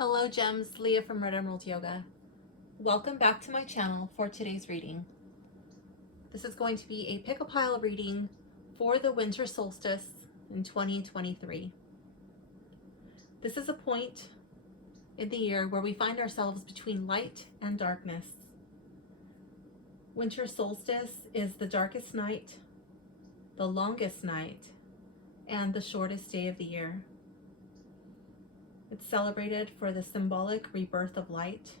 Hello Gems, Leah from Red Emerald Yoga. Welcome back to my channel for today's reading. This is going to be a pick a pile reading for the winter solstice in 2023. This is a point in the year where we find ourselves between light and darkness. Winter solstice is the darkest night, the longest night, and the shortest day of the year. It's celebrated for the symbolic rebirth of light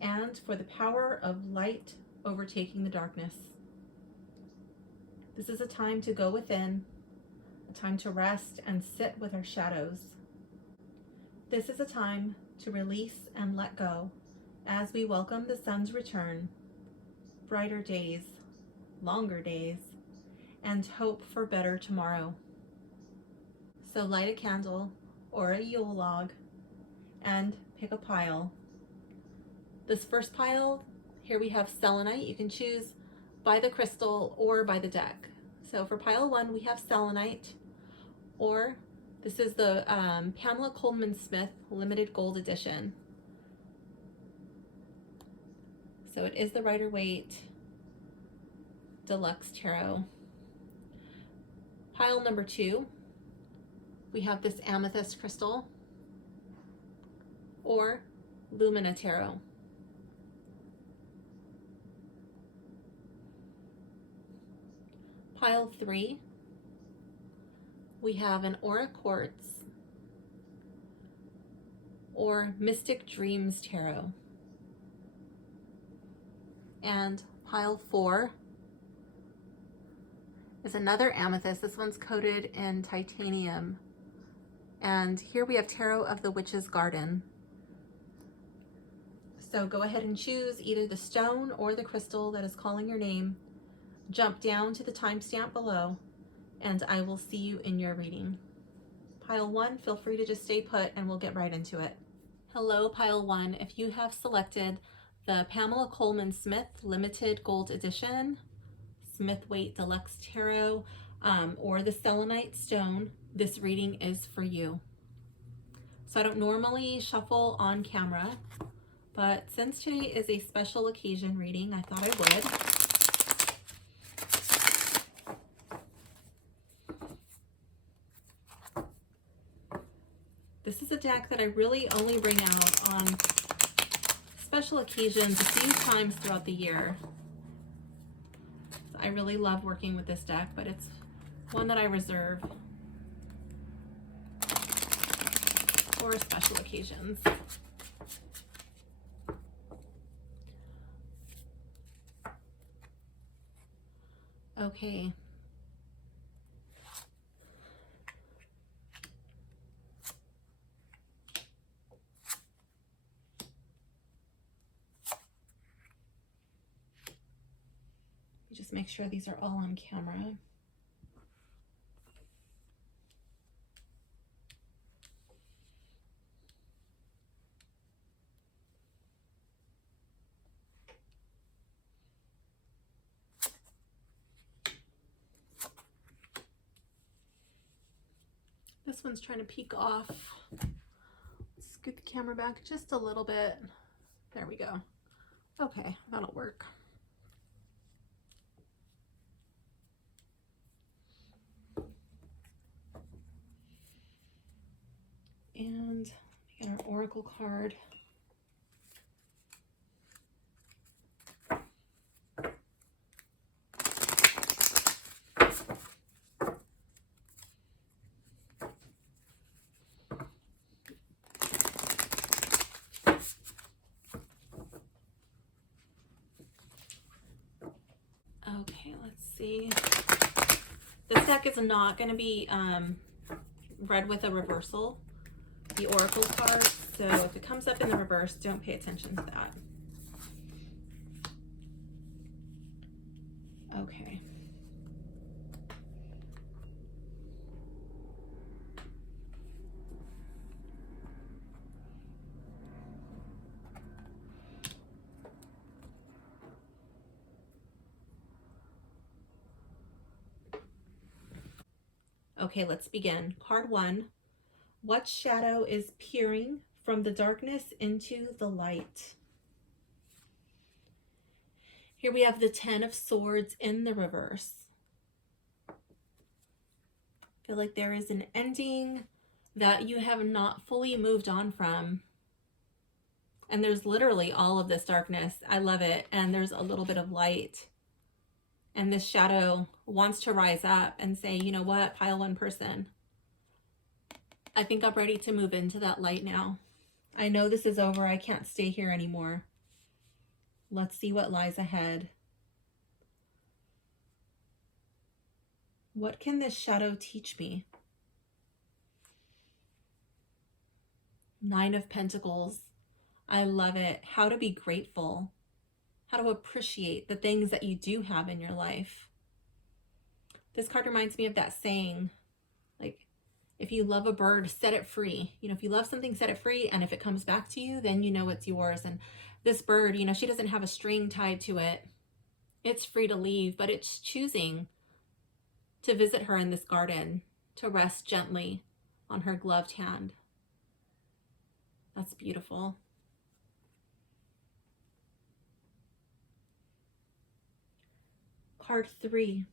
and for the power of light overtaking the darkness. This is a time to go within, a time to rest and sit with our shadows. This is a time to release and let go as we welcome the sun's return, brighter days, longer days, and hope for better tomorrow. So light a candle or a Yule log and pick a pile. This first pile, here we have selenite. You can choose by the crystal or by the deck. So for pile 1 we have selenite, or this is the Pamela Coleman Smith limited gold edition. So it is the Rider-Waite Deluxe Tarot. Pile number 2, we have this Amethyst crystal or Lumina Tarot. Pile 3, we have an Aura Quartz or Mystic Dreams Tarot. And pile 4 is another amethyst. This one's coated in titanium. And here we have Tarot of the Witch's Garden. So go ahead and choose either the stone or the crystal that is calling your name. Jump down to the timestamp below, and I will see you in your reading. Pile 1, feel free to just stay put and we'll get right into it. Hello, Pile 1. If you have selected the Pamela Coleman Smith Limited Gold Edition, Smith-Waite Deluxe Tarot, or the Selenite Stone, this reading is for you. So I don't normally shuffle on camera, but since today is a special occasion reading, I thought I would. This is a deck that I really only bring out on special occasions a few times throughout the year. I really love working with this deck, but it's one that I reserve for special occasions. Okay. Just make sure these are all on camera. This one's trying to peek off. Scoot the camera back just a little bit. There we go. Okay, that'll work. And we get our oracle card. Okay, let's see. This deck is not going to be read with a reversal, the oracle card, so if it comes up in the reverse, don't pay attention to that. Okay. Okay, let's begin. Card 1. What shadow is peering from the darkness into the light. Here we have the 10 of Swords in the reverse. I feel like there is an ending that you have not fully moved on from. And there's literally all of this darkness. I love it. And there's a little bit of light. And this shadow wants to rise up and say, you know what, pile one person. I think I'm ready to move into that light now. I know this is over. I can't stay here anymore. Let's see what lies ahead. What can this shadow teach me? 9 of Pentacles. I love it. How to be grateful. How to appreciate the things that you do have in your life. This card reminds me of that saying, like, if you love a bird, set it free. You know, if you love something, set it free. And if it comes back to you, then you know it's yours. And this bird, you know, she doesn't have a string tied to it. It's free to leave, but it's choosing to visit her in this garden, to rest gently on her gloved hand. That's beautiful. Card 3.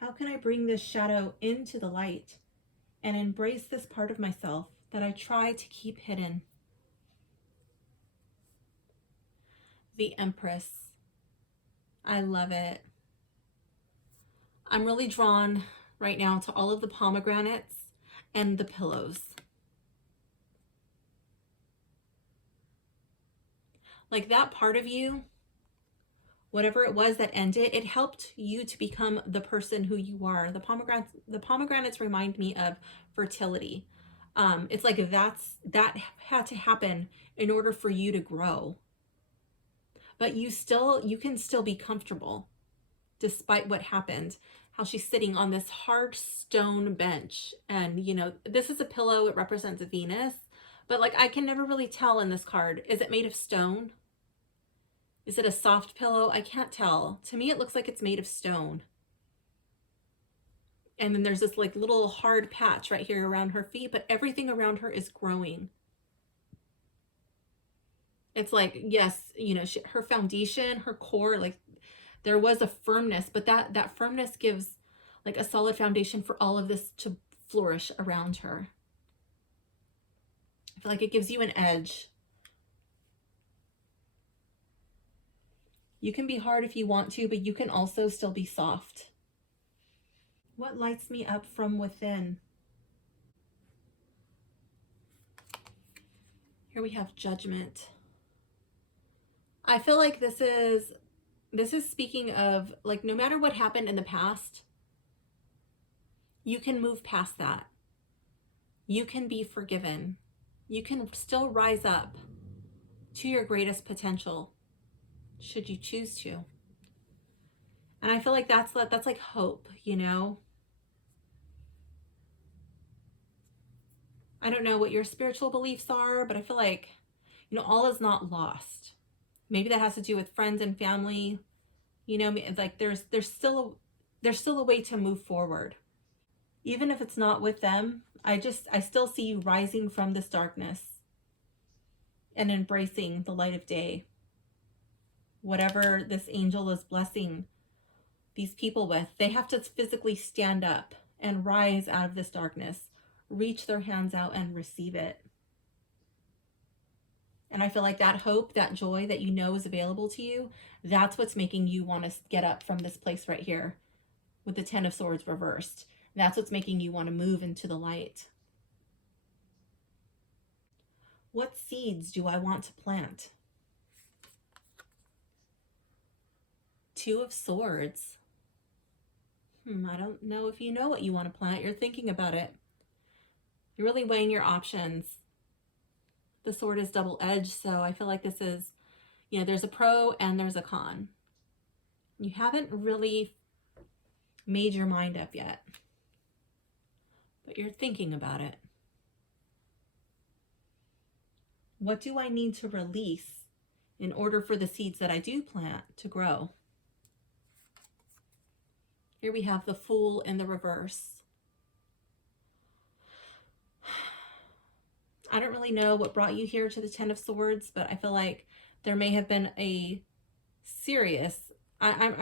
How can I bring this shadow into the light and embrace this part of myself that I try to keep hidden? The Empress. I love it. I'm really drawn right now to all of the pomegranates and the pillows. Like that part of you, whatever it was that ended, it helped you to become the person who you are. The pomegranates remind me of fertility. It's like that had to happen in order for you to grow. But you can still be comfortable despite what happened. How she's sitting on this hard stone bench, and you know, this is a pillow. It represents a Venus, but like I can never really tell in this card. Is it made of stone? Is it a soft pillow? I can't tell. To me, it looks like it's made of stone. And then there's this like little hard patch right here around her feet, but everything around her is growing. It's like, yes, you know, her foundation, her core, like there was a firmness, but that firmness gives like a solid foundation for all of this to flourish around her. I feel like it gives you an edge. You can be hard if you want to, but you can also still be soft. What lights me up from within? Here we have Judgment. I feel like this is speaking of like, no matter what happened in the past, you can move past that. You can be forgiven. You can still rise up to your greatest potential, should you choose to. And I feel like that's like hope, you know? I don't know what your spiritual beliefs are, but I feel like, you know, all is not lost. Maybe that has to do with friends and family. You know, like there's still a way to move forward. Even if it's not with them, I still see you rising from this darkness and embracing the light of day. Whatever this angel is blessing these people with, they have to physically stand up and rise out of this darkness, reach their hands out and receive it. And I feel like that hope, that joy that you know is available to you, that's what's making you want to get up from this place right here with the 10 of Swords reversed. That's what's making you want to move into the light. What seeds do I want to plant? 2 of Swords. I don't know if you know what you want to plant. You're thinking about it. You're really weighing your options. The sword is double-edged, so I feel like this is, you know, there's a pro and there's a con. You haven't really made your mind up yet, but you're thinking about it. What do I need to release in order for the seeds that I do plant to grow? Here we have the Fool in the reverse. I don't really know what brought you here to the Ten of Swords, but I feel like there may have been a serious, I'm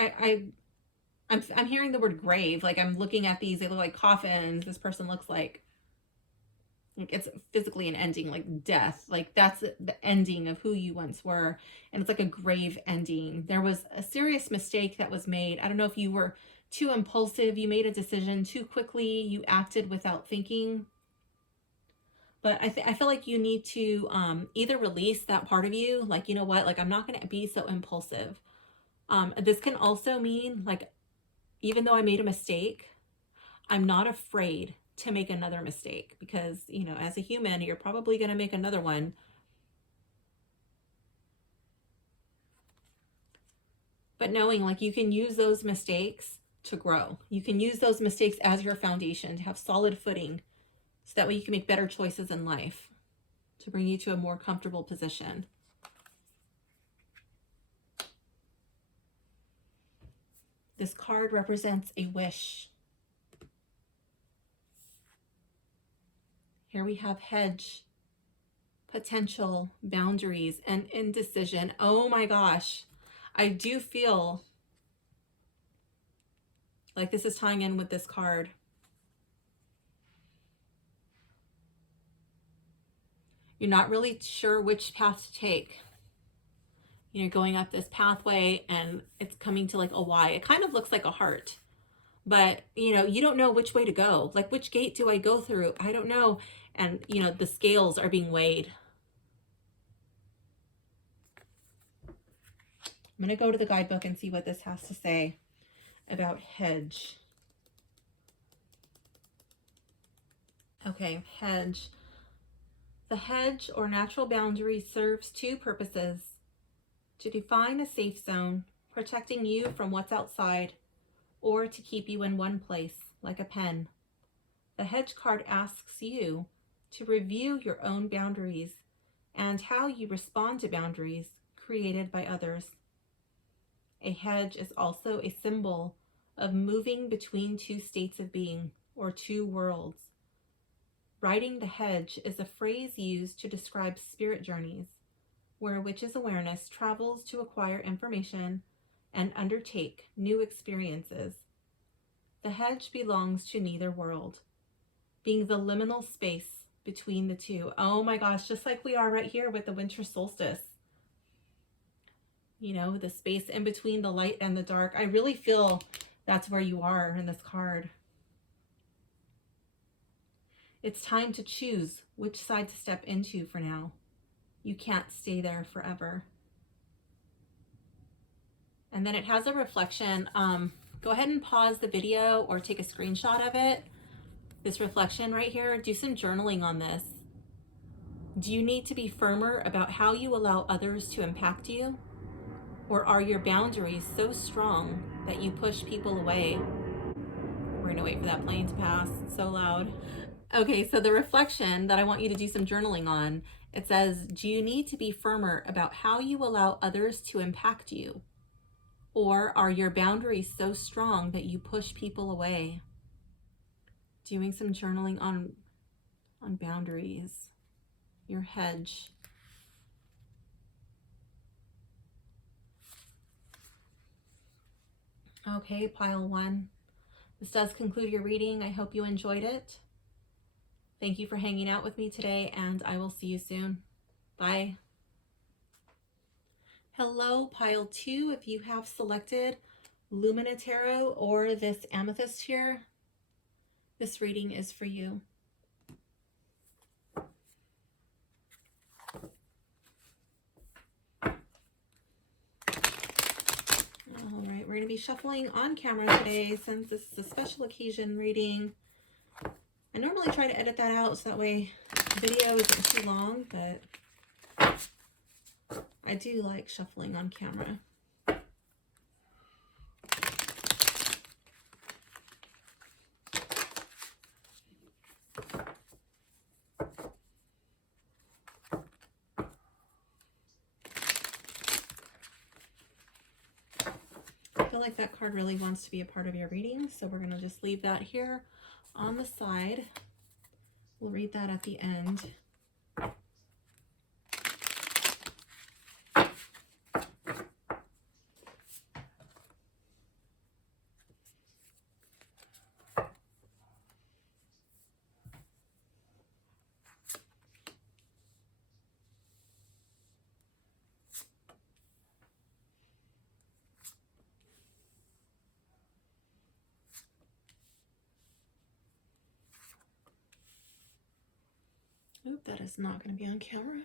hearing the word grave. Like, I'm looking at these, they look like coffins. This person looks like it's physically an ending, like death. Like, that's the ending of who you once were. And it's like a grave ending. There was a serious mistake that was made. I don't know if you were too impulsive, you made a decision too quickly, you acted without thinking. But I feel like you need to either release that part of you, like, you know what, like, I'm not going to be so impulsive. This can also mean, like, even though I made a mistake, I'm not afraid to make another mistake, because, you know, as a human, you're probably going to make another one. But knowing, like, you can use those mistakes to grow. You can use those mistakes as your foundation to have solid footing, so that way you can make better choices in life to bring you to a more comfortable position. This card represents a wish. Here we have hedge, potential, boundaries, and indecision. Oh my gosh. I do feel like this is tying in with this card. You're not really sure which path to take. You're going up this pathway and it's coming to like a Y. It kind of looks like a heart, but you know, you don't know which way to go. Like, which gate do I go through? I don't know. And you know, the scales are being weighed. I'm going to go to the guidebook and see what this has to say about hedge. Okay, hedge. The hedge or natural boundary serves two purposes: to define a safe zone, protecting you from what's outside, or to keep you in one place, like a pen. The hedge card asks you to review your own boundaries and how you respond to boundaries created by others. A hedge is also a symbol of moving between two states of being, or two worlds. Riding the hedge is a phrase used to describe spirit journeys, where a witch's awareness travels to acquire information and undertake new experiences. The hedge belongs to neither world, being the liminal space between the two. Oh my gosh, just like we are right here with the winter solstice. You know, the space in between the light and the dark. I really feel that's where you are in this card. It's time to choose which side to step into for now. You can't stay there forever. And then it has a reflection. Go ahead and pause the video or take a screenshot of it. This reflection right here, do some journaling on this. Do you need to be firmer about how you allow others to impact you? Or are your boundaries so strong that you push people away? We're gonna wait for that plane to pass. It's so loud. Okay, so the reflection that I want you to do some journaling on, it says, do you need to be firmer about how you allow others to impact you? Or are your boundaries so strong that you push people away? Doing some journaling on boundaries, your hedge. Okay, pile one. This does conclude your reading. I hope you enjoyed it. Thank you for hanging out with me today, and I will see you soon. Bye. Hello, pile two. If you have selected Lumina Tarot or this Amethyst here, this reading is for you. All right, we're going to be shuffling on camera today since this is a special occasion reading. I normally try to edit that out so that way the video isn't too long, but I do like shuffling on camera. I feel like that card really wants to be a part of your reading, so we're going to just leave that here on the side. We'll read that at the end. Oop, that is not going to be on camera.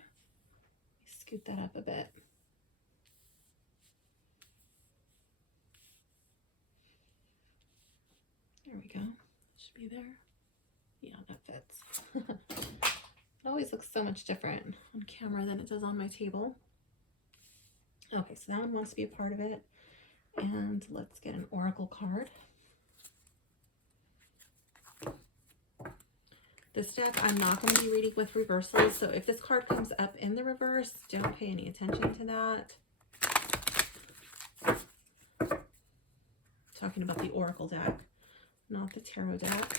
Scoot that up a bit. There we go. Should be there. Yeah, that fits. It always looks so much different on camera than it does on my table. Okay, so that one wants to be a part of it. And let's get an oracle card. This deck, I'm not going to be reading with reversals, so if this card comes up in the reverse, don't pay any attention to that. Talking about the oracle deck, not the tarot deck.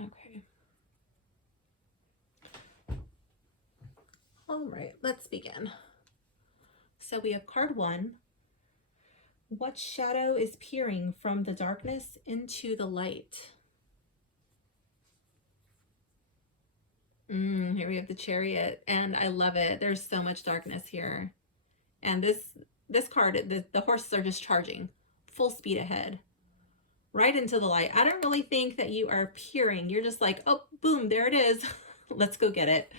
Okay. All right, let's begin. So we have card 1. What shadow is peering from the darkness into the light? Here we have the Chariot, and I love it. There's so much darkness here. And this card, the horses are just charging full speed ahead, right into the light. I don't really think that you are peering. You're just like, oh, boom, there it is. Let's go get it.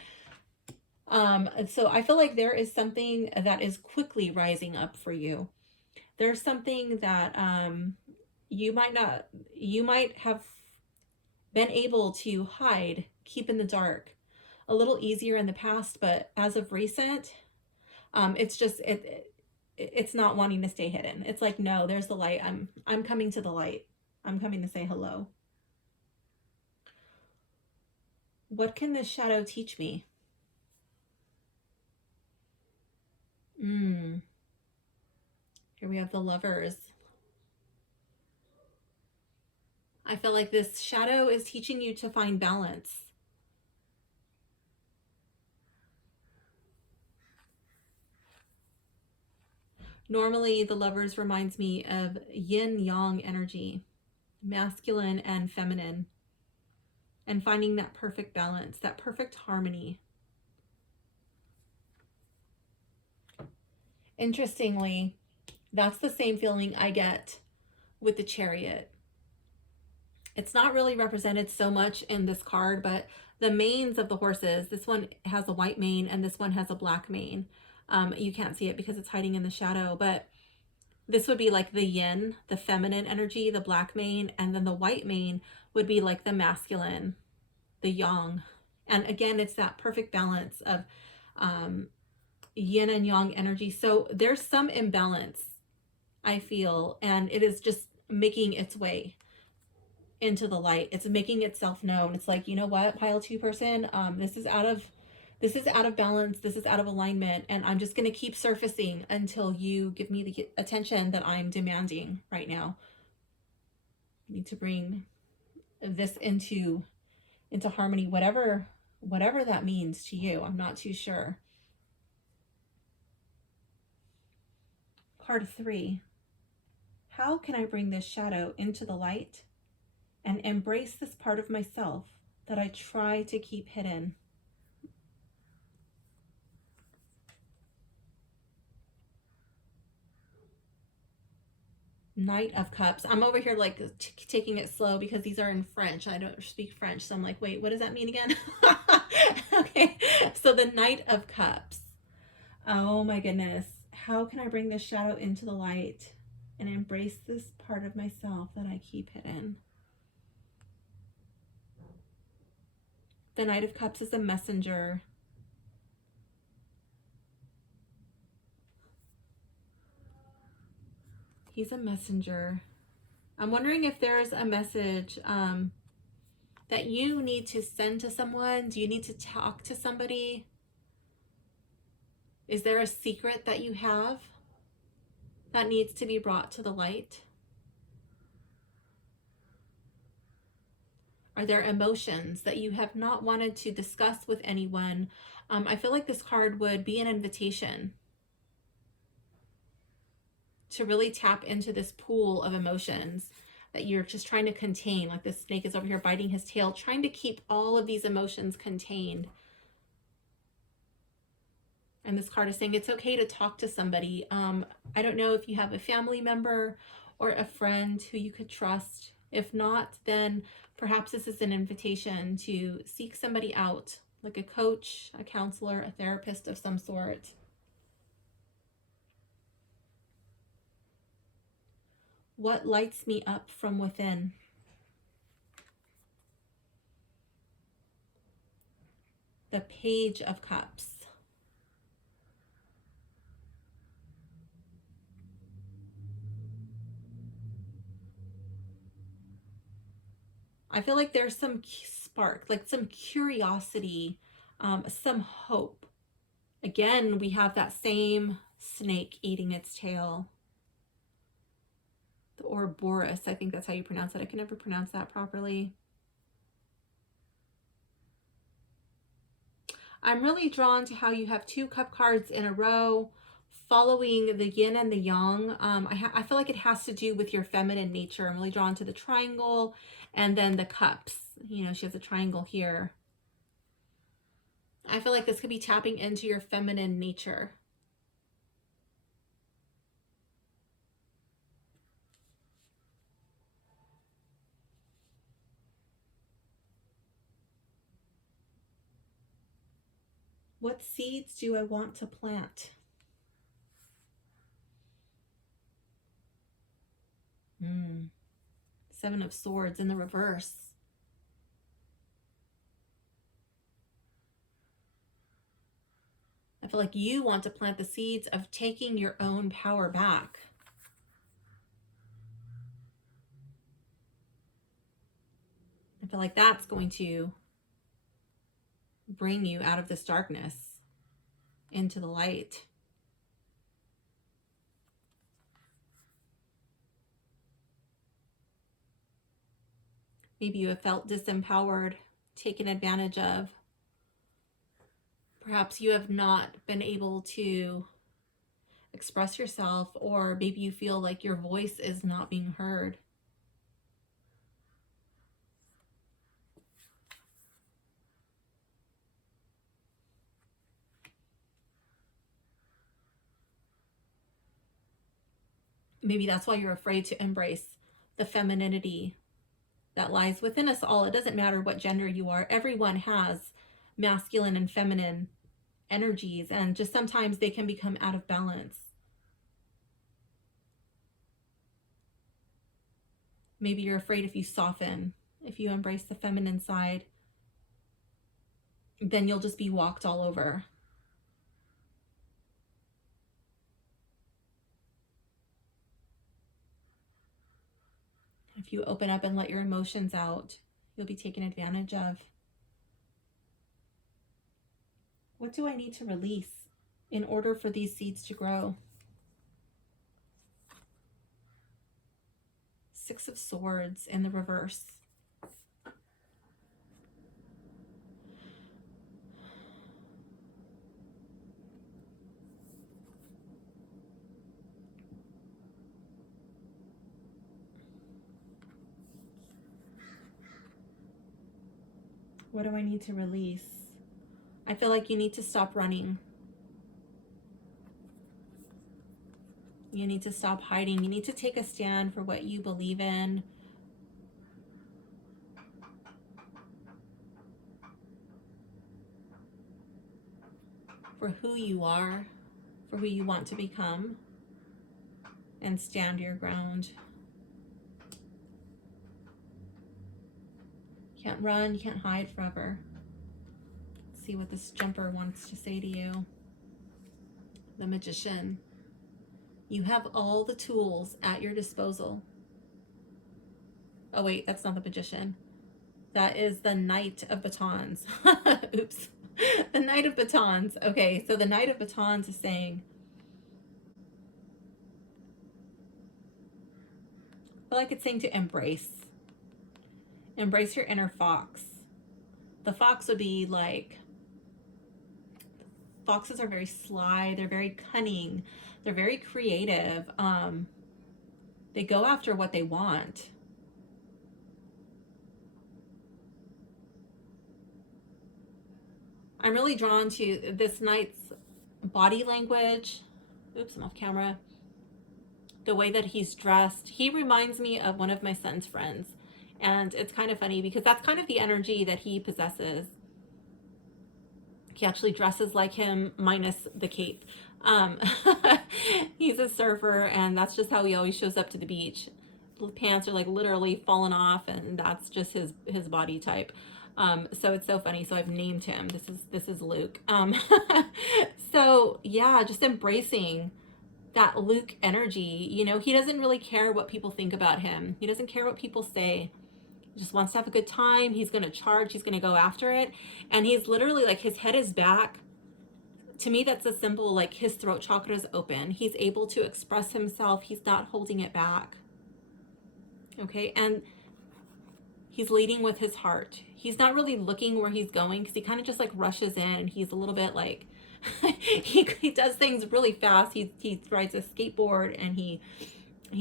So I feel like there is something that is quickly rising up for you. There's something that you might have been able to hide, keep in the dark a little easier in the past, but as of recent, it's not wanting to stay hidden. It's like, no, there's the light. I'm coming to the light. I'm coming to say hello. What can this shadow teach me? Here we have the Lovers. I feel like this shadow is teaching you to find balance. Normally, the Lovers reminds me of yin-yang energy, masculine and feminine, and finding that perfect balance, that perfect harmony. Interestingly, that's the same feeling I get with the Chariot. It's not really represented so much in this card, but the manes of the horses, this one has a white mane and this one has a black mane. You can't see it because it's hiding in the shadow, but this would be like the yin, the feminine energy, the black mane, and then the white mane would be like the masculine, the yang. And again, it's that perfect balance of yin and yang energy. So there's some imbalance, I feel, and it is just making its way into the light. It's making itself known. It's like, you know what, pile 2 person, this is out of balance, this is out of alignment, and I'm just going to keep surfacing until you give me the attention that I'm demanding right now. I need to bring this into harmony, whatever that means to you. I'm not too sure. Card 3. How can I bring this shadow into the light and embrace this part of myself that I try to keep hidden? Knight of Cups. I'm over here like taking it slow because these are in French. I don't speak French, so I'm like, wait, what does that mean again? Okay, so the Knight of Cups. Oh my goodness. How can I bring this shadow into the light and embrace this part of myself that I keep hidden? The Knight of Cups is a messenger. He's a messenger. I'm wondering if there's a message that you need to send to someone. Do you need to talk to somebody? Is there a secret that you have that needs to be brought to the light? Are there emotions that you have not wanted to discuss with anyone? I feel like this card would be an invitation to really tap into this pool of emotions that you're just trying to contain. Like this snake is over here biting his tail, trying to keep all of these emotions contained. And this card is saying it's okay to talk to somebody. I don't know if you have a family member or a friend who you could trust. If not, then perhaps this is an invitation to seek somebody out, like a coach, a counselor, a therapist of some sort. What lights me up from within? The Page of Cups. I feel like there's some spark, like some curiosity, some hope. Again, we have that same snake eating its tail. The Ouroboros, I think that's how you pronounce it. I can never pronounce that properly. I'm really drawn to how you have 2 cup cards in a row, following the yin and the yang. I feel like it has to do with your feminine nature. I'm really drawn to the triangle and then the cups. You know, she has a triangle here. I feel like this could be tapping into your feminine nature. What seeds do I want to plant? Seven of Swords in the reverse. I feel like you want to plant the seeds of taking your own power back. I feel like that's going to bring you out of this darkness into the light. Maybe you have felt disempowered, taken advantage of. Perhaps you have not been able to express yourself, or maybe you feel like your voice is not being heard. Maybe that's why you're afraid to embrace the femininity that lies within us all. It doesn't matter what gender you are. Everyone has masculine and feminine energies, and just sometimes they can become out of balance. Maybe you're afraid if you soften, if you embrace the feminine side, then you'll just be walked all over. If you open up and let your emotions out, you'll be taken advantage of. What do I need to release in order for these seeds to grow? Six of Swords in the reverse. What do I need to release? I feel like you need to stop running. You need to stop hiding. You need to take a stand for what you believe in. For who you are, for who you want to become, and stand your ground. You can't run, you can't hide forever. Let's see what this jumper wants to say to you. The Magician. You have all the tools at your disposal. Oh wait, that's not the Magician. That is the Knight of Batons. Oops. The Knight of Batons. Okay, so the Knight of Batons is saying, I feel like it's saying to embrace. Embrace your inner fox. The fox would be like, foxes are very sly, they're very cunning, they're very creative. They go after what they want. I'm really drawn to this knight's body language. Oops, I'm off camera. The way that he's dressed. He reminds me of one of my son's friends. And it's kind of funny because that's kind of the energy that he possesses. He actually dresses like him minus the cape. He's a surfer, and that's just how he always shows up to the beach. The pants are like literally falling off, and that's just his body type. So it's so funny. So I've named him. This is Luke. So yeah, just embracing that Luke energy. You know, he doesn't really care what people think about him. He doesn't care what people say. He just wants to have a good time. He's going to charge. He's going to go after it. And he's literally like, his head is back. To me, that's a symbol, like his throat chakra is open. He's able to express himself. He's not holding it back. Okay. And he's leading with his heart. He's not really looking where he's going because he kind of just like rushes in, and he's a little bit like, he does things really fast. He rides a skateboard, and he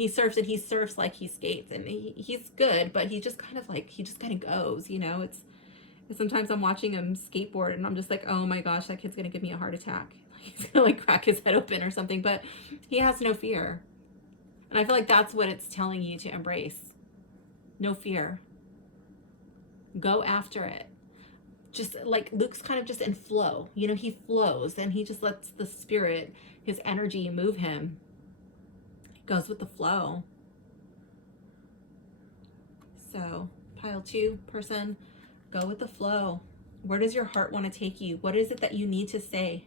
surfs, and he surfs like he skates, and he's good, but he just kind of goes, you know. It's sometimes I'm watching him skateboard and I'm just like, oh my gosh, that kid's gonna give me a heart attack. He's gonna like crack his head open or something, but he has no fear. And I feel like that's what it's telling you to embrace. No fear. Go after it. Just like Luke's kind of just in flow, you know, he flows and he just lets the spirit, his energy move him. He goes with the flow. So pile 2 person, go with the flow. Where does your heart want to take you? What is it that you need to say?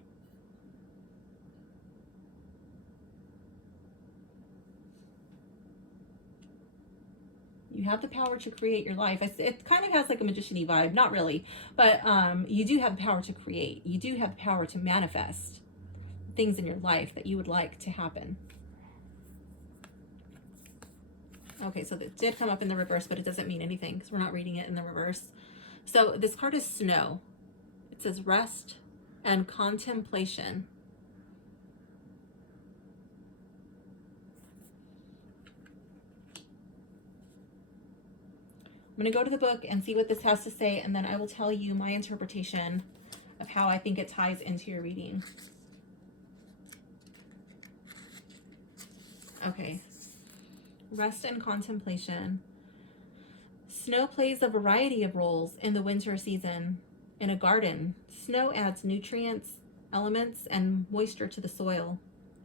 You have the power to create your life. It kind of has like a magician-y vibe, not really, but you do have the power to create. You do have the power to manifest things in your life that you would like to happen. Okay, so that did come up in the reverse, but it doesn't mean anything because we're not reading it in the reverse. So this card is snow. It says rest and contemplation. I'm going to go to the book and see what this has to say, and then I will tell you my interpretation of how I think it ties into your reading. Okay. Rest and contemplation. Snow plays a variety of roles in the winter season. In a garden, snow adds nutrients, elements, and moisture to the soil.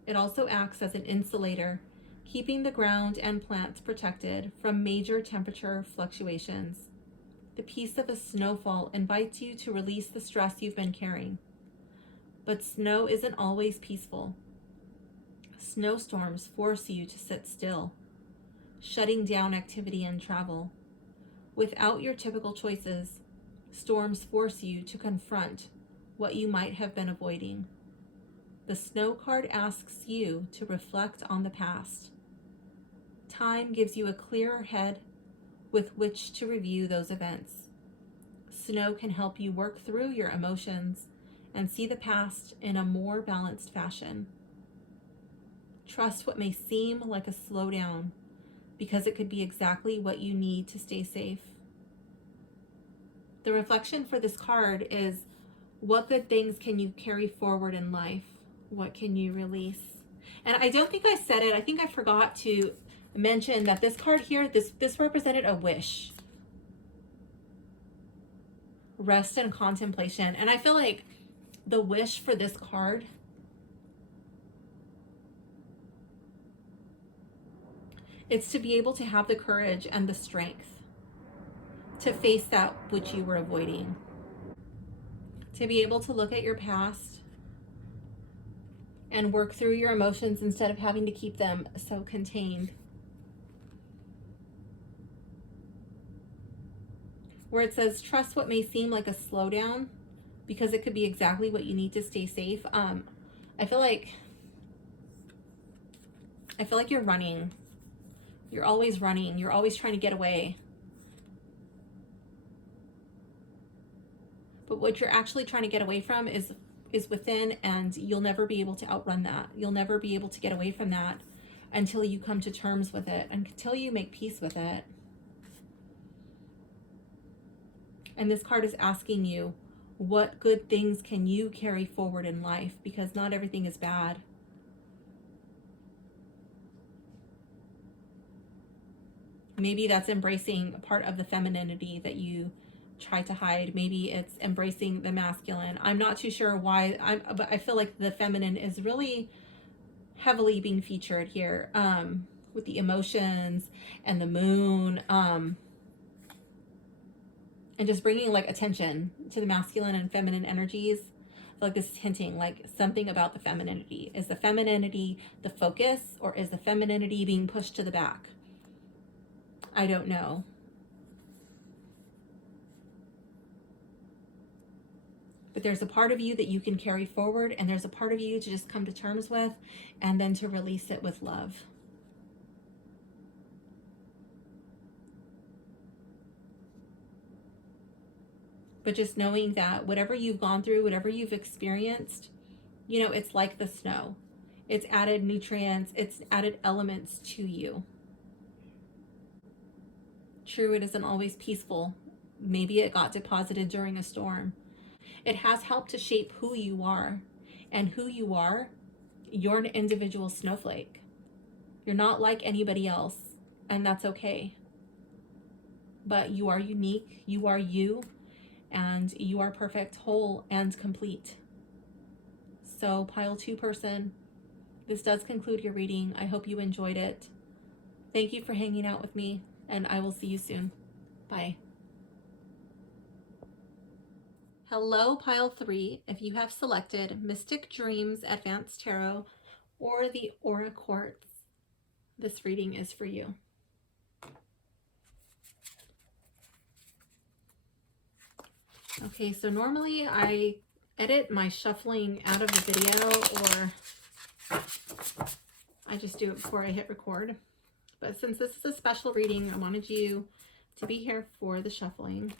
It also acts as an insulator, keeping the ground and plants protected from major temperature fluctuations. The peace of a snowfall invites you to release the stress you've been carrying. But snow isn't always peaceful. Snowstorms force you to sit still, shutting down activity and travel. Without your typical choices, storms force you to confront what you might have been avoiding. The snow card asks you to reflect on the past. Time gives you a clearer head with which to review those events. Snow can help you work through your emotions and see the past in a more balanced fashion. Trust what may seem like a slowdown, because it could be exactly what you need to stay safe. The reflection for this card is, what good things can you carry forward in life? What can you release? And I don't think I said it. I think I forgot to mention that this card here, this represented a wish. Rest and contemplation. And I feel like the wish for this card it's to be able to have the courage and the strength to face that which you were avoiding. To be able to look at your past and work through your emotions instead of having to keep them so contained. Where it says, trust what may seem like a slowdown, because it could be exactly what you need to stay safe. I feel like you're running. You're always running. You're always trying to get away. But what you're actually trying to get away from is within, and you'll never be able to outrun that. You'll never be able to get away from that until you come to terms with it, until you make peace with it. And this card is asking you, What good things can you carry forward in life? Because not everything is bad. Maybe that's embracing part of the femininity that you try to hide. Maybe it's embracing the masculine. I'm not too sure why, but I feel like the feminine is really heavily being featured here, with the emotions and the moon, and just bringing like attention to the masculine and feminine energies. Like this is hinting like something about the femininity. Is the femininity the focus, or is the femininity being pushed to the back? I don't know. But there's a part of you that you can carry forward, and there's a part of you to just come to terms with, and then to release it with love. But just knowing that whatever you've gone through, whatever you've experienced, you know, it's like the snow. It's added nutrients, it's added elements to you. True, it isn't always peaceful. Maybe it got deposited during a storm. It has helped to shape who you are. And who you are, you're an individual snowflake. You're not like anybody else, and that's okay. But you are unique, you are you, and you are perfect, whole, and complete. So, pile 2 person, this does conclude your reading. I hope you enjoyed it. Thank you for hanging out with me, and I will see you soon. Bye. Hello, pile 3. If you have selected Mystic Dreams Advanced Tarot or the Aura Quartz, this reading is for you. Okay, so normally I edit my shuffling out of the video, or I just do it before I hit record. But since this is a special reading, I wanted you to be here for the shuffling.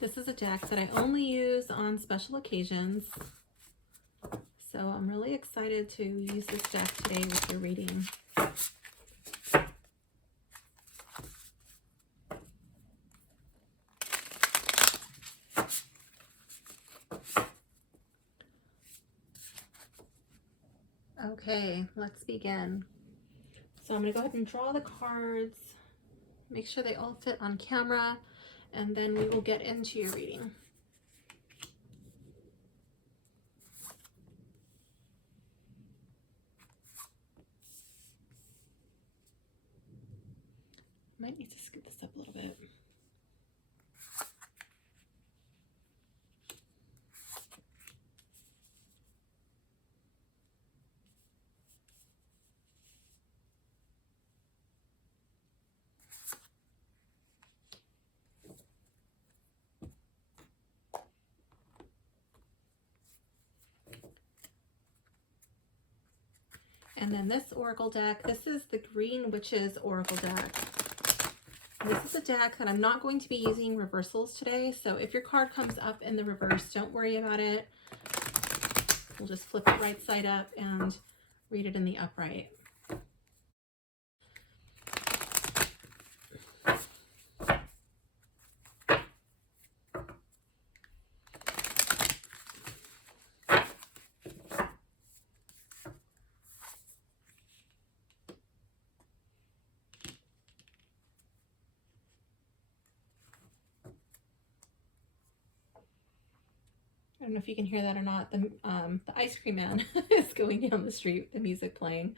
This is a deck that I only use on special occasions, so I'm really excited to use this deck today with your reading. Okay, let's begin. So I'm going to go ahead and draw the cards, make sure they all fit on camera, and then we will get into your reading. Might need to scoot this up a little bit. And then this Oracle deck, this is the Green Witches Oracle deck. This is a deck that I'm not going to be using reversals today, so if your card comes up in the reverse, don't worry about it. We'll just flip it right side up and read it in the upright. I don't know if you can hear that or not. The ice cream man is going down the street, the music playing.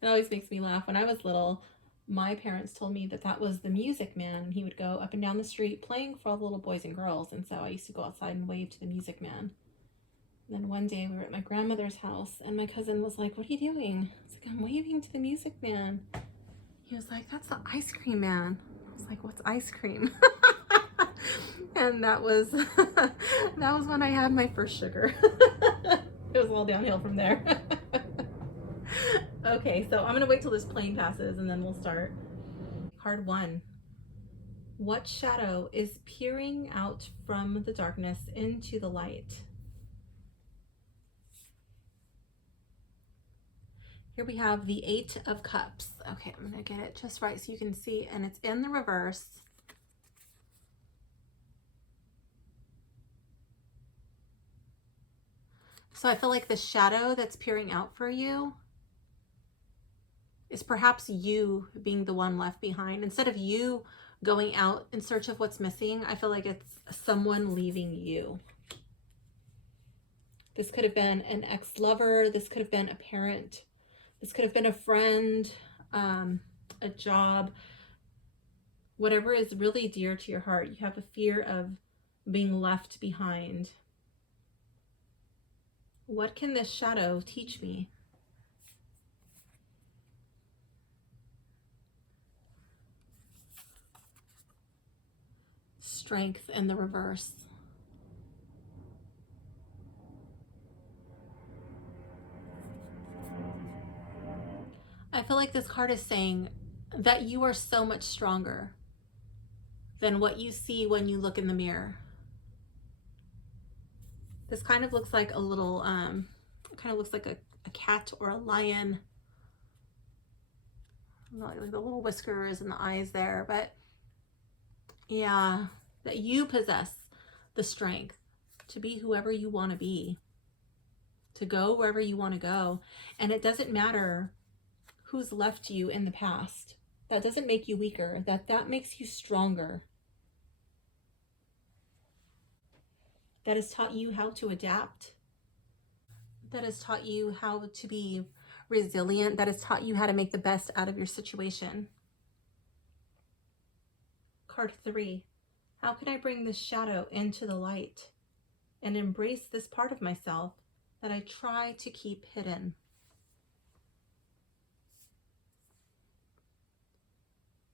It always makes me laugh. When I was little, my parents told me that that was the music man, and he would go up and down the street playing for all the little boys and girls. And so I used to go outside and wave to the music man. And then one day we were at my grandmother's house, and my cousin was like, "What are you doing?" I was like, "I'm waving to the music man." He was like, "That's the ice cream man." I was like, "What's ice cream?" And that was that was when I had my first sugar. It was all downhill from there. Okay, so I'm gonna wait till this plane passes and then we'll start. Card 1. What shadow is peering out from the darkness into the light? Here we have the Eight of Cups. Okay, I'm gonna get it just right so you can see, and it's in the reverse. So I feel like the shadow that's peering out for you is perhaps you being the one left behind. Instead of you going out in search of what's missing, I feel like it's someone leaving you. This could have been an ex-lover. This could have been a parent. This could have been a friend, a job, whatever is really dear to your heart. You have a fear of being left behind. What can this shadow teach me? Strength in the reverse. I feel like this card is saying that you are so much stronger than what you see when you look in the mirror. This kind of looks like a little, it kind of looks like a cat or a lion. Like the little whiskers and the eyes there, but yeah, that you possess the strength to be whoever you want to be, to go wherever you want to go. And it doesn't matter who's left you in the past. That doesn't make you weaker. That makes you stronger. That has taught you how to adapt. That has taught you how to be resilient. That has taught you how to make the best out of your situation. Card 3. How can I bring this shadow into the light and embrace this part of myself that I try to keep hidden?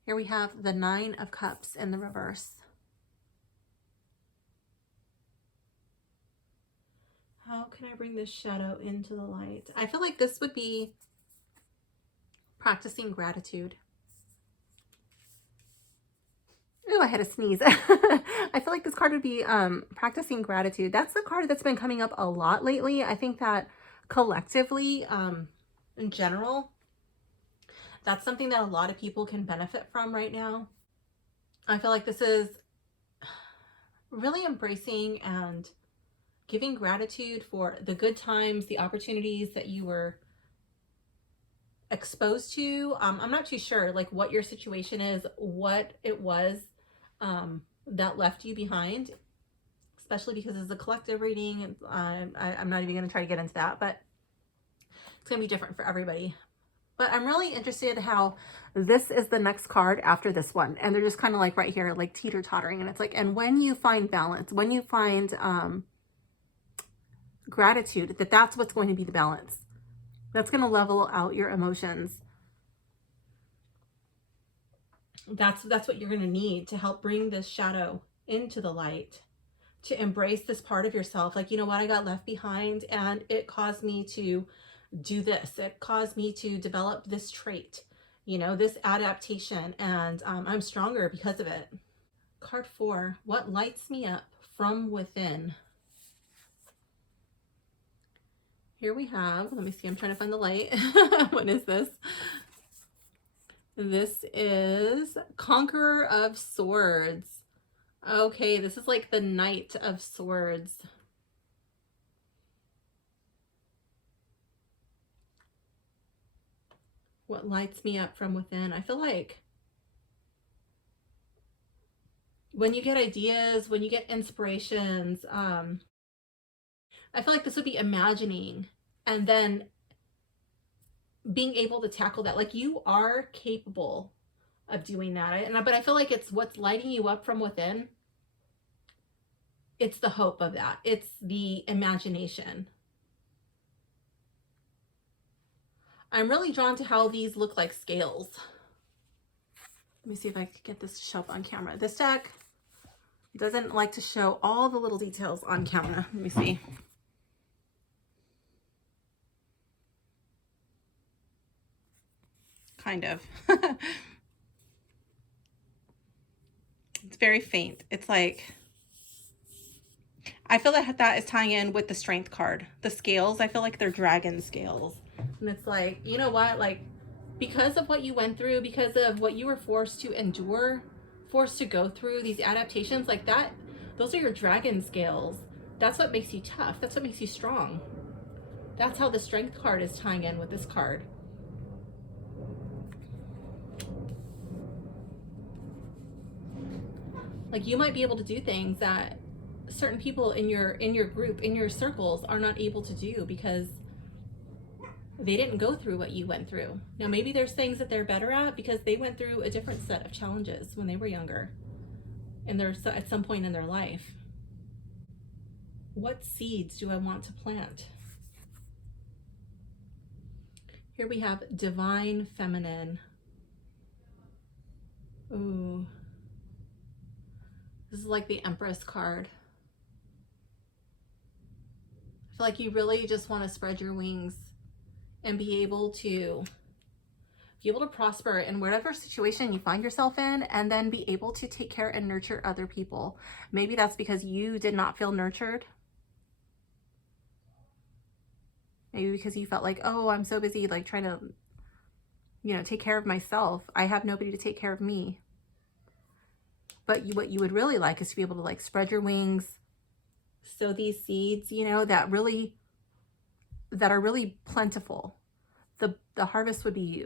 Here we have the Nine of Cups in the reverse. How can I bring this shadow into the light? I feel like this would be practicing gratitude. Oh, I had a sneeze. I feel like this card would be practicing gratitude. That's the card that's been coming up a lot lately. I think that collectively, in general, that's something that a lot of people can benefit from right now. I feel like this is really embracing and giving gratitude for the good times, the opportunities that you were exposed to. I'm not too sure like what your situation is, what it was that left you behind, especially because it's a collective reading. I'm not even going to try to get into that, but it's going to be different for everybody. But I'm really interested how this is the next card after this one. And they're just kind of like right here, like teeter-tottering. And it's like, and when you find balance, when you find gratitude, that's what's going to be the balance. That's going to level out your emotions. That's what you're going to need to help bring this shadow into the light, to embrace this part of yourself. Like, you know what, I got left behind and it caused me to do this. It caused me to develop this trait, you know, this adaptation, and I'm stronger because of it. Card 4, what lights me up from within? Here we have, let me see, I'm trying to find the light. What is this? This is Conqueror of Swords. Okay, this is like the Knight of Swords. What lights me up from within? I feel like when you get ideas, when you get inspirations, I feel like this would be imagining and then being able to tackle that. Like, you are capable of doing that. But I feel like it's what's lighting you up from within. It's the hope of that. It's the imagination. I'm really drawn to how these look like scales. Let me see if I can get this to show up on camera. This deck doesn't like to show all the little details on camera. Let me see. Kind of. very faint. It's like, I feel that that is tying in with the strength card. The scales, I feel like they're dragon scales. And it's like, you know what? Like, because of what you went through, because of what you were forced to endure, forced to go through, these adaptations, like that, those are your dragon scales. That's what makes you tough. That's what makes you strong. That's how the strength card is tying in with this card. Like, you might be able to do things that certain people in your group, in your circles, are not able to do because they didn't go through what you went through. Now, maybe there's things that they're better at because they went through a different set of challenges when they were younger and they're at some point in their life. What seeds do I want to plant? Here we have divine feminine. Ooh. This is like the Empress card. I feel like you really just want to spread your wings and be able to prosper in whatever situation you find yourself in, and then be able to take care and nurture other people. Maybe that's because you did not feel nurtured. Maybe because you felt like, oh, I'm so busy, like trying to, you know, take care of myself. I have nobody to take care of me. But what you would really like is to be able to like spread your wings, sow these seeds, you know, that are really plentiful. The harvest would be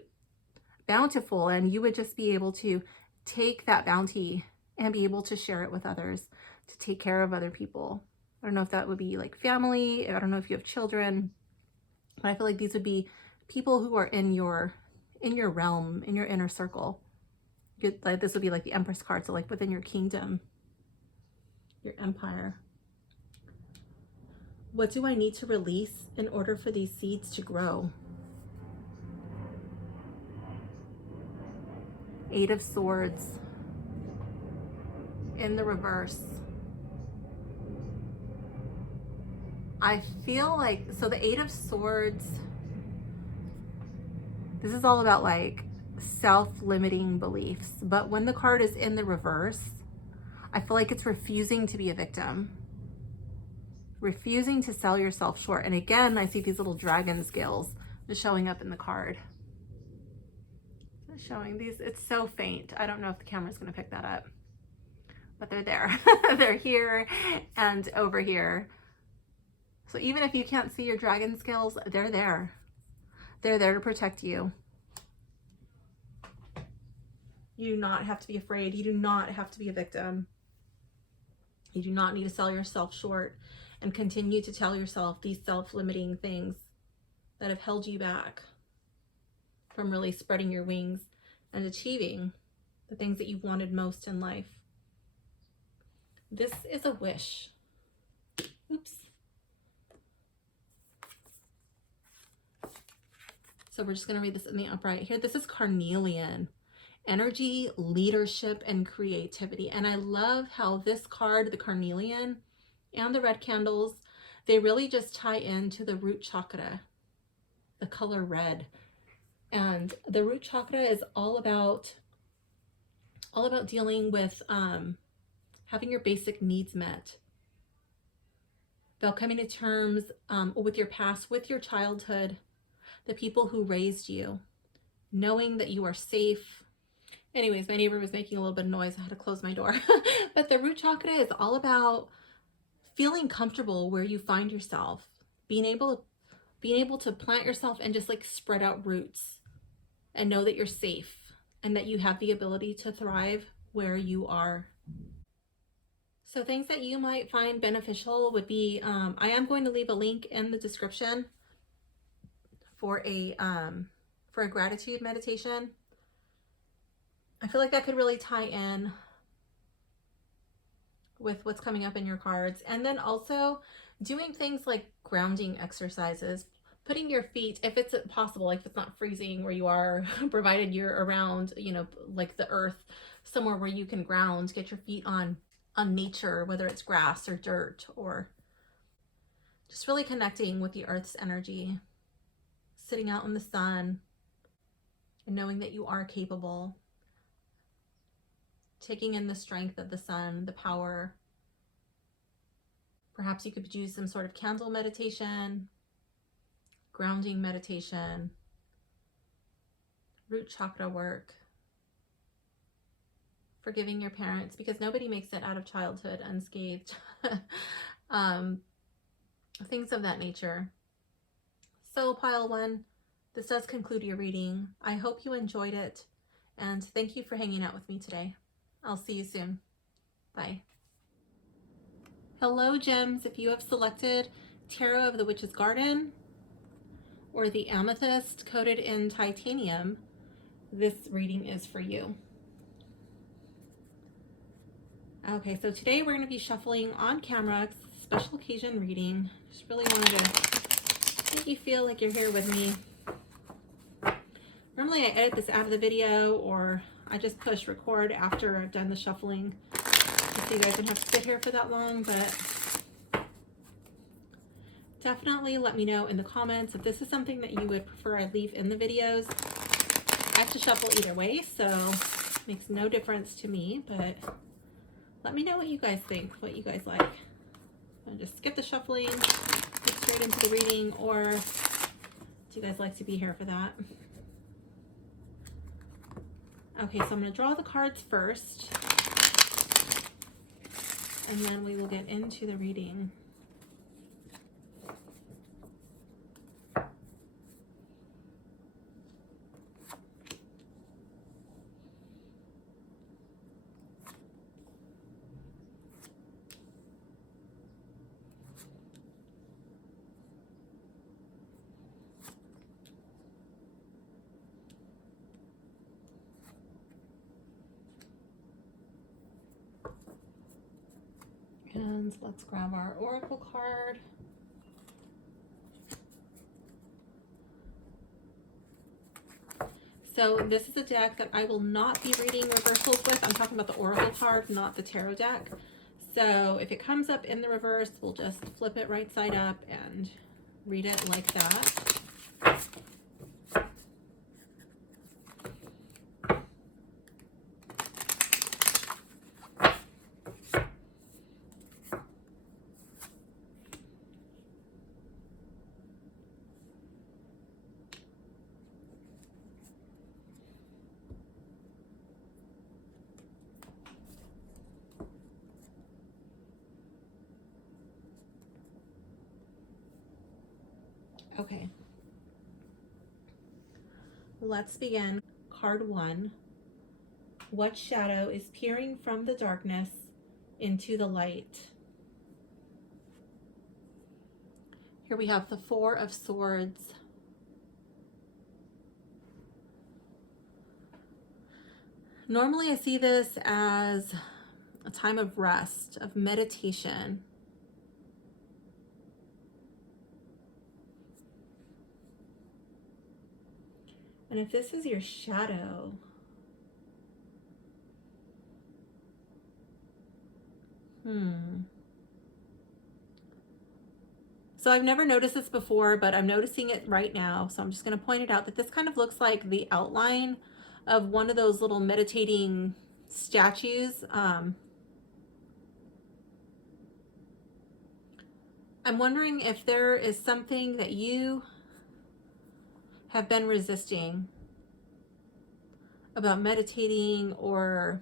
bountiful, and you would just be able to take that bounty and be able to share it with others, to take care of other people. I don't know if that would be like family. I don't know if you have children, but I feel like these would be people who are in your realm, in your inner circle. Like this would be like the Empress card, so like within your kingdom, your empire. What do I need to release in order for these seeds to grow? Eight of Swords in the reverse. I feel like, so the Eight of Swords, this is all about like self-limiting beliefs. But when the card is in the reverse, I feel like it's refusing to be a victim. Refusing to sell yourself short. And again, I see these little dragon scales just showing up in the card. Showing these, it's so faint. I don't know if the camera's going to pick that up, but they're there. They're here and over here. So even if you can't see your dragon scales, they're there. They're there to protect you. You do not have to be afraid. You do not have to be a victim. You do not need to sell yourself short and continue to tell yourself these self-limiting things that have held you back from really spreading your wings and achieving the things that you wanted most in life. This is a wish. Oops. So we're just going to read this in the upright here. This is carnelian. Energy, leadership, and creativity. And I love how this card, the carnelian and the red candles, they really just tie into the root chakra, the color red. And the root chakra is all about dealing with having your basic needs met, about coming to terms with your past, with your childhood, the people who raised you, knowing that you are safe. Anyways, my neighbor was making a little bit of noise. I had to close my door. But the root chakra is all about feeling comfortable where you find yourself, being able to plant yourself and just like spread out roots and know that you're safe and that you have the ability to thrive where you are. So things that you might find beneficial would be, I am going to leave a link in the description for a gratitude meditation. I feel like that could really tie in with what's coming up in your cards. And then also doing things like grounding exercises, putting your feet, if it's possible, like if it's not freezing where you are, provided you're around, you know, like the earth, somewhere where you can ground, get your feet on nature, whether it's grass or dirt, or just really connecting with the earth's energy, sitting out in the sun and knowing that you are capable. taking in the strength of the sun, the power. Perhaps you could use some sort of candle meditation, grounding meditation, root chakra work, forgiving your parents, because nobody makes it out of childhood unscathed. Things of that nature. So pile one, this does conclude your reading. I hope you enjoyed it, and thank you for hanging out with me today. I'll see you soon. Bye. Hello, gems. If you have selected Tarot of the Witch's Garden or the Amethyst coated in titanium, this reading is for you. Okay, so today we're going to be shuffling on camera. It's a special occasion reading. Just really wanted to make you feel like you're here with me. Normally I edit this out of the video, or I just push record after I've done the shuffling, so you guys don't have to sit here for that long, but definitely let me know in the comments if this is something that you would prefer I leave in the videos. I have to shuffle either way, so it makes no difference to me, but let me know what you guys think, what you guys like. I'll just skip the shuffling, get straight into the reading, or do you guys like to be here for that? Okay, so I'm going to draw the cards first, and then we will get into the reading. And let's grab our oracle card. So this is a deck that I will not be reading reversals with. I'm talking about the oracle card, not the tarot deck. So if it comes up in the reverse, we'll just flip it right side up and read it like that. Okay, let's begin. Card 1. What shadow is peering from the darkness into the light? Here we have the 4 of Swords. Normally I see this as a time of rest, of meditation. And if this is your shadow, So I've never noticed this before, but I'm noticing it right now. So I'm just going to point it out that this kind of looks like the outline of one of those little meditating statues. I'm wondering if there is something that you have been resisting about meditating or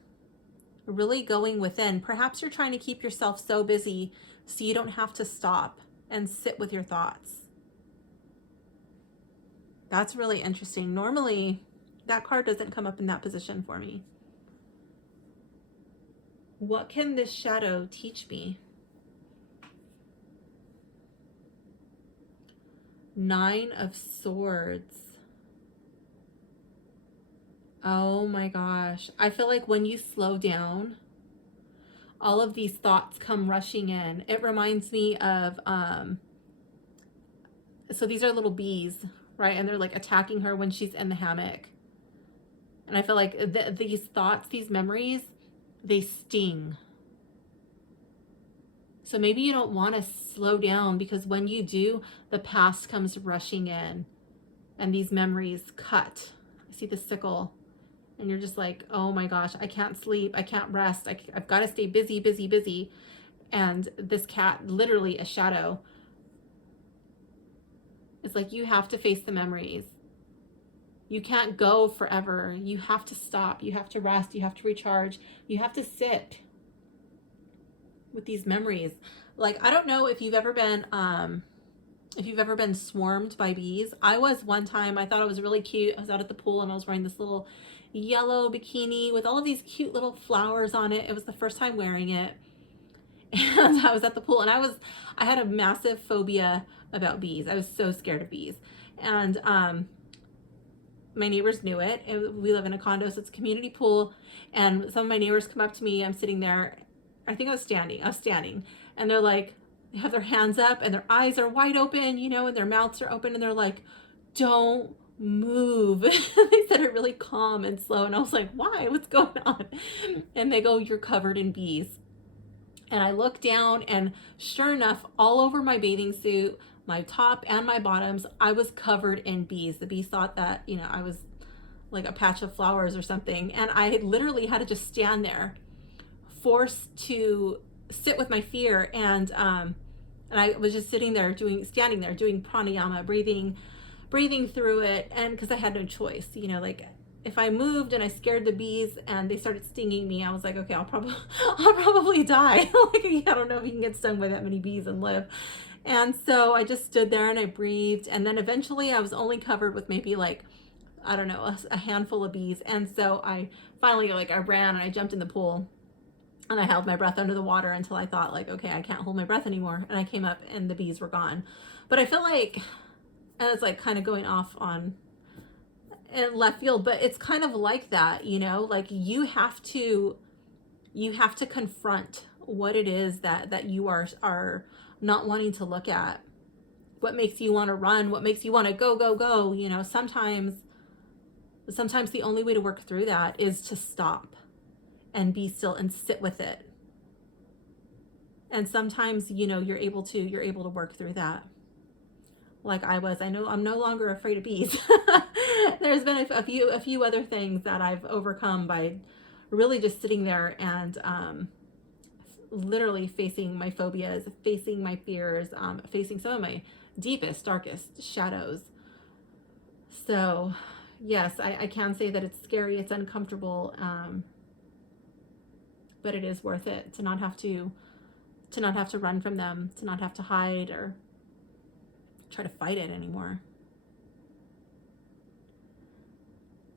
really going within. Perhaps you're trying to keep yourself so busy so you don't have to stop and sit with your thoughts. That's really interesting. Normally, that card doesn't come up in that position for me. What can this shadow teach me? 9 of Swords. Oh my gosh. I feel like when you slow down, all of these thoughts come rushing in. It reminds me of, so these are little bees, right? And they're like attacking her when she's in the hammock. And I feel like these thoughts, these memories, they sting. So maybe you don't want to slow down, because when you do, the past comes rushing in and these memories cut. I see the sickle and you're just like, oh my gosh, I can't sleep, I can't rest, I've got to stay busy, busy, busy. And this cat, literally a shadow, it's like, you have to face the memories. You can't go forever. You have to stop. You have to rest. You have to recharge. You have to sit with these memories. Like, I don't know if you've ever been swarmed by bees. I was one time. I thought it was really cute. I was out at the pool and I was wearing this little yellow bikini with all of these cute little flowers on it. It was the first time wearing it. And I was at the pool and I had a massive phobia about bees. I was so scared of bees. And my neighbors knew it. We live in a condo, so it's a community pool. And some of my neighbors come up to me. I'm sitting there. I think I was standing. And they're like, they have their hands up and their eyes are wide open, you know, and their mouths are open. And they're like, don't move. They said it really calm and slow. And I was like, why? What's going on? And they go, you're covered in bees. And I look down, and sure enough, all over my bathing suit, my top and my bottoms, I was covered in bees. The bees thought that, you know, I was like a patch of flowers or something. And I literally had to just stand there, forced to sit with my fear. And I was just standing there doing pranayama, breathing through it. And because I had no choice, you know, like if I moved and I scared the bees and they started stinging me, I was like, okay, I'll probably die. Like, I don't know if you can get stung by that many bees and live. And so I just stood there and I breathed. And then eventually I was only covered with maybe like, I don't know, a handful of bees. And so I finally, like, I ran and I jumped in the pool and I held my breath under the water until I thought, like, okay, I can't hold my breath anymore. And I came up and the bees were gone. But I feel like, and it's like kind of going off on left field, but it's kind of like that, you know, like you have to confront what it is that you are not wanting to look at, what makes you want to run, what makes you want to go, you know. Sometimes the only way to work through that is to stop and be still and sit with it. And sometimes, you know, you're able to work through that. Like I was. I know I'm no longer afraid of bees. There's been a few other things that I've overcome by really just sitting there and literally facing my phobias, facing my fears, facing some of my deepest, darkest shadows. So yes, I can say that it's scary, it's uncomfortable, but it is worth it to not have to run from them, to not have to hide or try to fight it anymore.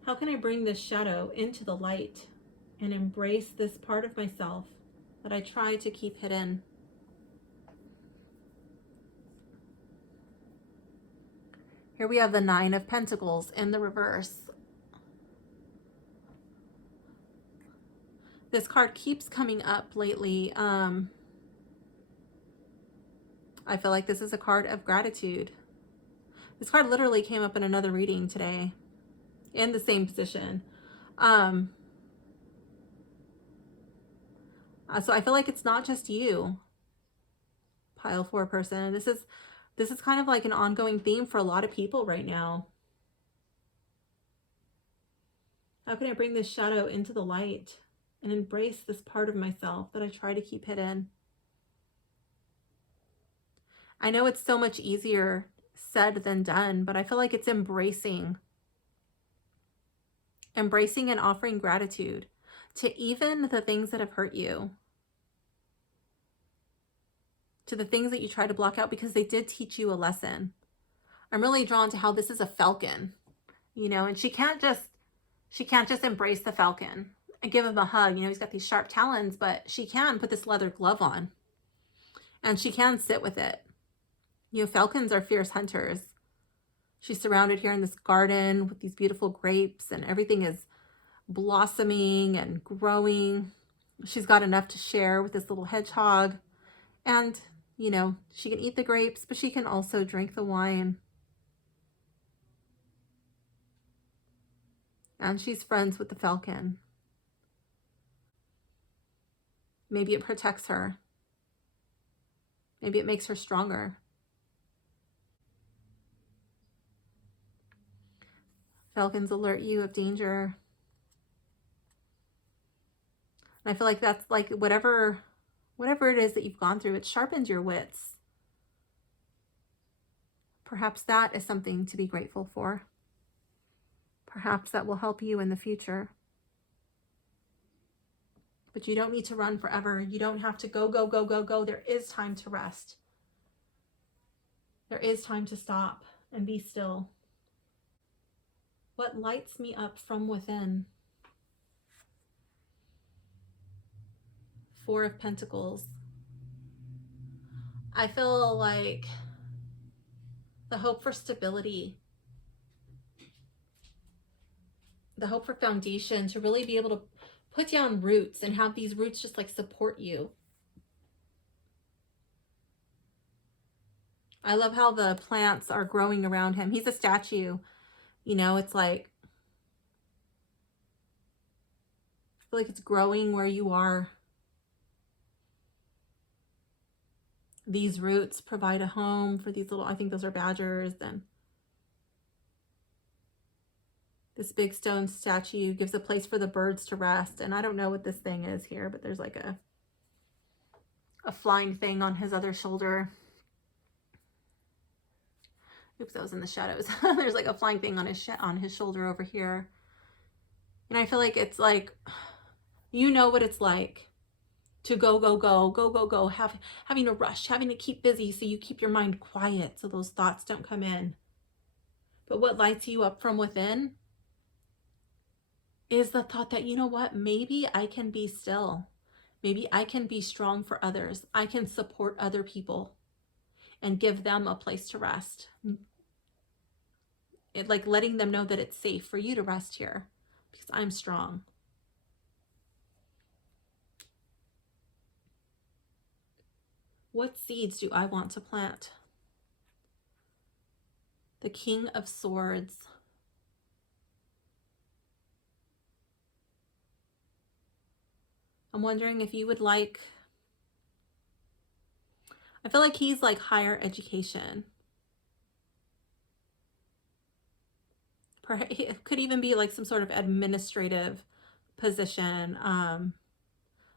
How can I bring this shadow into the light and embrace this part of myself that I try to keep hidden? Here we have the Nine of Pentacles in the reverse. This card keeps coming up lately. I feel like this is a card of gratitude. This card literally came up in another reading today in the same position. So I feel like it's not just you, pile 4 person. This is kind of like an ongoing theme for a lot of people right now. How can I bring this shadow into the light and embrace this part of myself that I try to keep hidden? I know it's so much easier said than done, but I feel like it's embracing and offering gratitude to even the things that have hurt you, to the things that you try to block out because they did teach you a lesson. I'm really drawn to how this is a falcon, you know, and she can't just embrace the falcon and give him a hug. You know, he's got these sharp talons, but she can put this leather glove on and she can sit with it. You know, falcons are fierce hunters. She's surrounded here in this garden with these beautiful grapes and everything is blossoming and growing. She's got enough to share with this little hedgehog. And, you know, she can eat the grapes, but she can also drink the wine. And she's friends with the falcon. Maybe it protects her. Maybe it makes her stronger. Falcons alert you of danger. And I feel like that's like whatever it is that you've gone through, it sharpens your wits. Perhaps that is something to be grateful for. Perhaps that will help you in the future. But you don't need to run forever. You don't have to go, go, go, go, go. There is time to rest. There is time to stop and be still. What lights me up from within? Four of Pentacles. I feel like the hope for stability, the hope for foundation, to really be able to put down roots and have these roots just like support you. I love how the plants are growing around him. He's a statue, you know, it's like, I feel like it's growing where you are. These roots provide a home for these little, I think those are badgers. And this big stone statue gives a place for the birds to rest. And I don't know what this thing is here, but there's like a flying thing on his other shoulder. Oops, that was in the shadows. There's like a flying thing on his shoulder over here. And I feel like it's like, you know what it's like to go, go, go, go, go, go, having to rush, having to keep busy so you keep your mind quiet so those thoughts don't come in. But what lights you up from within is the thought that, you know what, maybe I can be still. Maybe I can be strong for others. I can support other people and give them a place to rest. It, like letting them know that it's safe for you to rest here because I'm strong. What seeds do I want to plant? The King of Swords. I'm wondering if you would like, I feel like he's like higher education. It could even be like some sort of administrative position.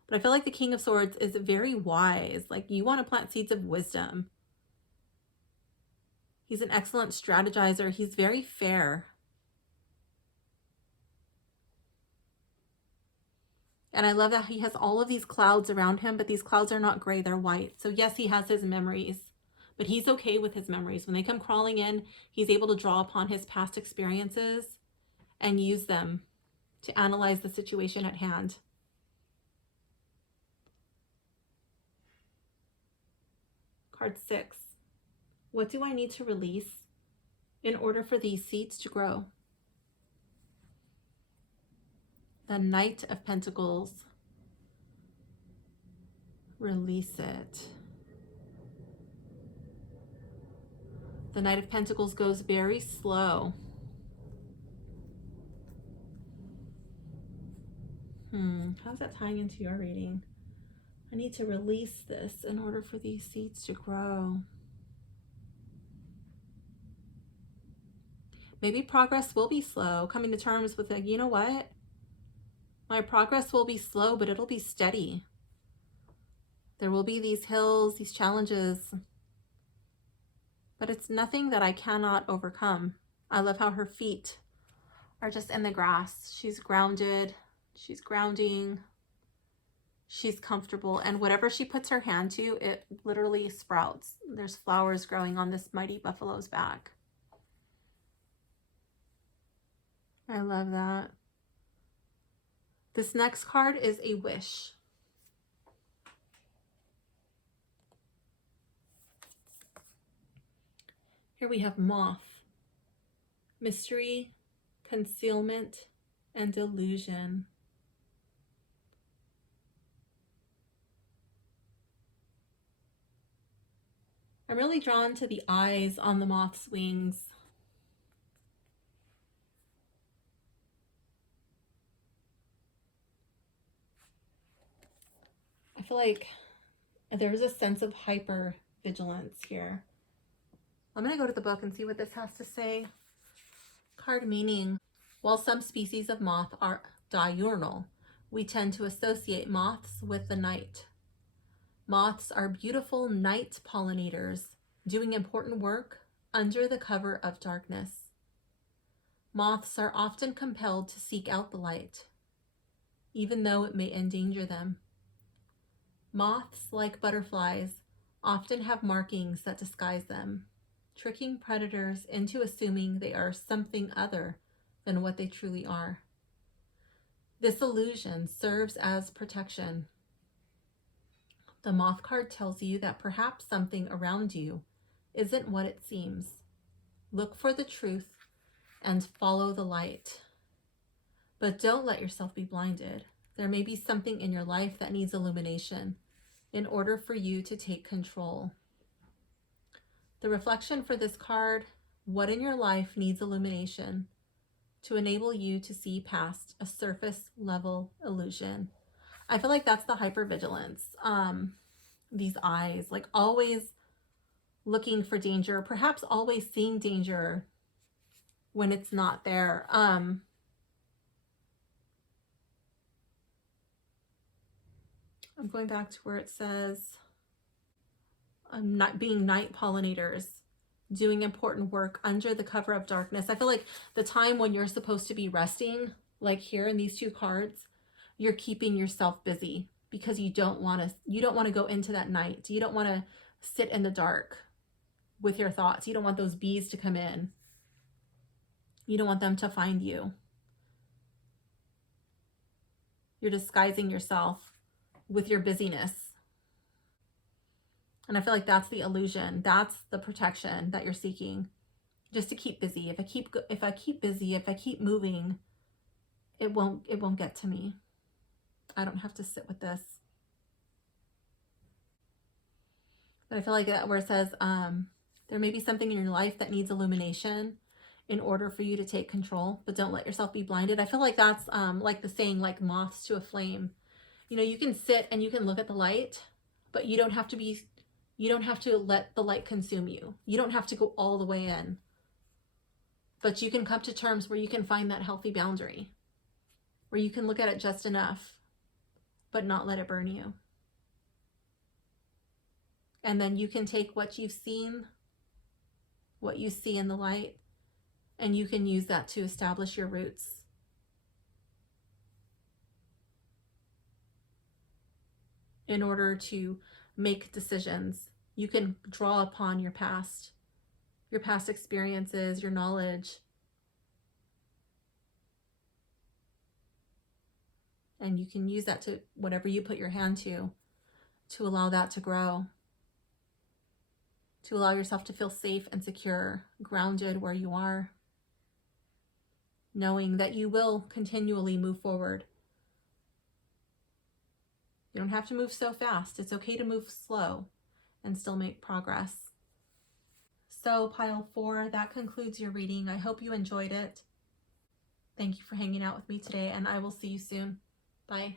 But I feel like the King of Swords is very wise. Like you want to plant seeds of wisdom. He's an excellent strategizer. He's very fair. And I love that he has all of these clouds around him, but these clouds are not gray, they're white. So yes, he has his memories, but he's okay with his memories. When they come crawling in, he's able to draw upon his past experiences and use them to analyze the situation at hand. Card 6. What do I need to release in order for these seeds to grow? The Knight of Pentacles. Release it. The Knight of Pentacles goes very slow. How's that tying into your reading? I need to release this in order for these seeds to grow. Maybe progress will be slow. Coming to terms with like, you know what? My progress will be slow, but it'll be steady. There will be these hills, these challenges, but it's nothing that I cannot overcome. I love how her feet are just in the grass. She's grounded. She's grounding. She's comfortable. And whatever she puts her hand to, it literally sprouts. There's flowers growing on this mighty buffalo's back. I love that. This next card is a wish. Here we have moth, mystery, concealment, and delusion. I'm really drawn to the eyes on the moth's wings. I feel like there's a sense of hyper vigilance here. I'm going to go to the book and see what this has to say. Card meaning. While some species of moth are diurnal, we tend to associate moths with the night. Moths are beautiful night pollinators, doing important work under the cover of darkness. Moths are often compelled to seek out the light, even though it may endanger them. Moths, like butterflies, often have markings that disguise them, tricking predators into assuming they are something other than what they truly are. This illusion serves as protection. The moth card tells you that perhaps something around you isn't what it seems. Look for the truth and follow the light. But don't let yourself be blinded. There may be something in your life that needs illumination in order for you to take control. The reflection for this card: what in your life needs illumination to enable you to see past a surface level illusion? I feel like that's the hypervigilance. These eyes, like always looking for danger, perhaps always seeing danger when it's not there. I'm going back to where it says not being night pollinators, doing important work under the cover of darkness. I feel like the time when you're supposed to be resting, like here in these two cards, you're keeping yourself busy because you don't want to go into that night. You don't want to sit in the dark with your thoughts. You don't want those bees to come in. You don't want them to find you. You're disguising yourself with your busyness. And I feel like that's the illusion. That's the protection that you're seeking. Just to keep busy. If I keep busy, if I keep moving, it won't get to me. I don't have to sit with this. But I feel like that where it says there may be something in your life that needs illumination in order for you to take control, but don't let yourself be blinded. I feel like that's like the saying, like moths to a flame. You know, you can sit and you can look at the light, but you don't have to let the light consume you. You don't have to go all the way in. But you can come to terms where you can find that healthy boundary, where you can look at it just enough, but not let it burn you. And then you can take what you've seen, what you see in the light, and you can use that to establish your roots. In order to make decisions, you can draw upon your past experiences, your knowledge, and you can use that to whatever you put your hand to allow that to grow, to allow yourself to feel safe and secure, grounded where you are, knowing that you will continually move forward. You don't have to move so fast. It's okay to move slow and still make progress. So pile 4, that concludes your reading. I hope you enjoyed it. Thank you for hanging out with me today, and I will see you soon. Bye.